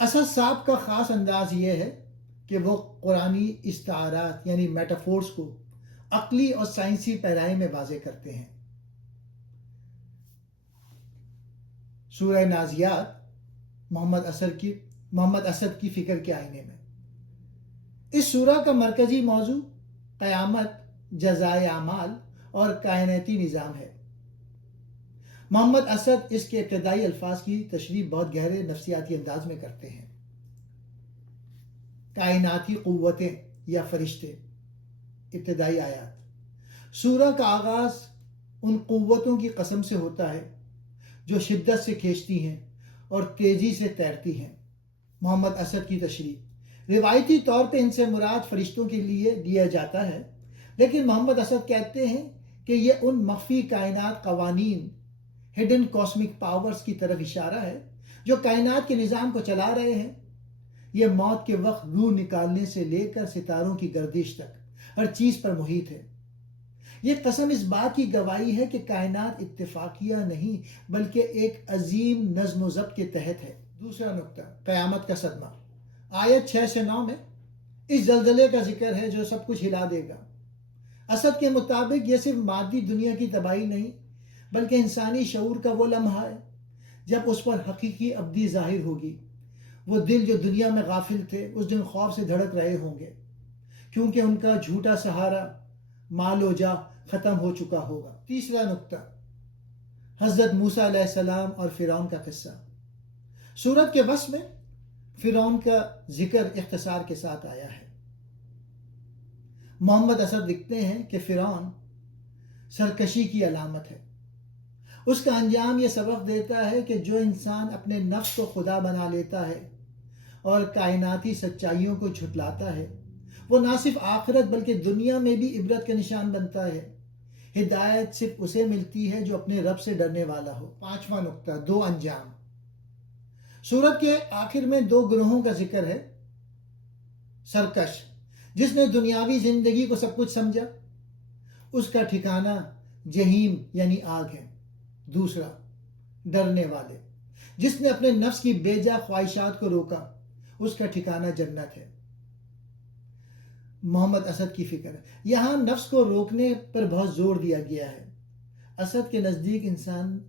اسد صاحب کا خاص انداز یہ ہے کہ وہ قرآنی استعارات یعنی میٹافورس کو عقلی اور سائنسی پیرائی میں واضح کرتے ہیں۔ سورہ نازیات محمد اسد کی فکر کے آئینے میں۔ اس سورہ کا مرکزی موضوع قیامت، جزائے اعمال اور کائناتی نظام ہے۔ محمد اسد اس کے ابتدائی الفاظ کی تشریح بہت گہرے نفسیاتی انداز میں کرتے ہیں۔ کائناتی قوتیں یا فرشتے، ابتدائی آیات۔ سورہ کا آغاز ان قوتوں کی قسم سے ہوتا ہے جو شدت سے کھینچتی ہیں اور تیزی سے تیرتی ہیں۔ محمد اسد کی تشریح، روایتی طور پہ ان سے مراد فرشتوں کے لیے لیا جاتا ہے، لیکن محمد اسد کہتے ہیں کہ یہ ان مخفی کائنات قوانین، ہڈن کاسمک پاورز کی طرف اشارہ ہے جو کائنات کے نظام کو چلا رہے ہیں۔ یہ موت کے وقت روح نکالنے سے لے کر ستاروں کی گردش تک ہر چیز پر محیط ہے۔ یہ قسم اس بات کی گواہی ہے کہ کائنات اتفاقیہ نہیں بلکہ ایک عظیم نظم و ضبط کے تحت ہے۔ دوسرا نقطہ، قیامت کا صدمہ۔ آیت 6 سے 9 میں اس زلزلے کا ذکر ہے جو سب کچھ ہلا دے گا۔ اسد کے مطابق یہ صرف مادی دنیا کی تباہی نہیں بلکہ انسانی شعور کا وہ لمحہ ہے جب اس پر حقیقی ابدی ظاہر ہوگی۔ وہ دل جو دنیا میں غافل تھے اس دن خوف سے دھڑک رہے ہوں گے کیونکہ ان کا جھوٹا سہارا مال و جا ختم ہو چکا ہوگا۔ تیسرا نقطہ، حضرت موسیٰ علیہ السلام اور فرعون کا قصہ۔ سورت کے وسط میں فرعون کا ذکر اختصار کے ساتھ آیا ہے۔ محمد اسد لکھتے ہیں کہ فرعون سرکشی کی علامت ہے۔ اس کا انجام یہ سبق دیتا ہے کہ جو انسان اپنے نفس کو خدا بنا لیتا ہے اور کائناتی سچائیوں کو جھٹلاتا ہے وہ نہ صرف آخرت بلکہ دنیا میں بھی عبرت کا نشان بنتا ہے۔ ہدایت صرف اسے ملتی ہے جو اپنے رب سے ڈرنے والا ہو۔ پانچواں نقطہ، دو انجام۔ سورت کے آخر میں دو گروہوں کا ذکر ہے۔ سرکش، جس نے دنیاوی زندگی کو سب کچھ سمجھا، اس کا ٹھکانہ جہیم یعنی آگ ہے۔ دوسرا، ڈرنے والے، جس نے اپنے نفس کی بے جا خواہشات کو روکا، اس کا ٹھکانہ جنت ہے۔ محمد اسد کی فکر، یہاں نفس کو روکنے پر بہت زور دیا گیا ہے۔ اسد کے نزدیک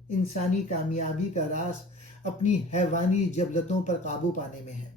انسانی کامیابی کا راز اپنی حیوانی جبلتوں پر قابو پانے میں ہے۔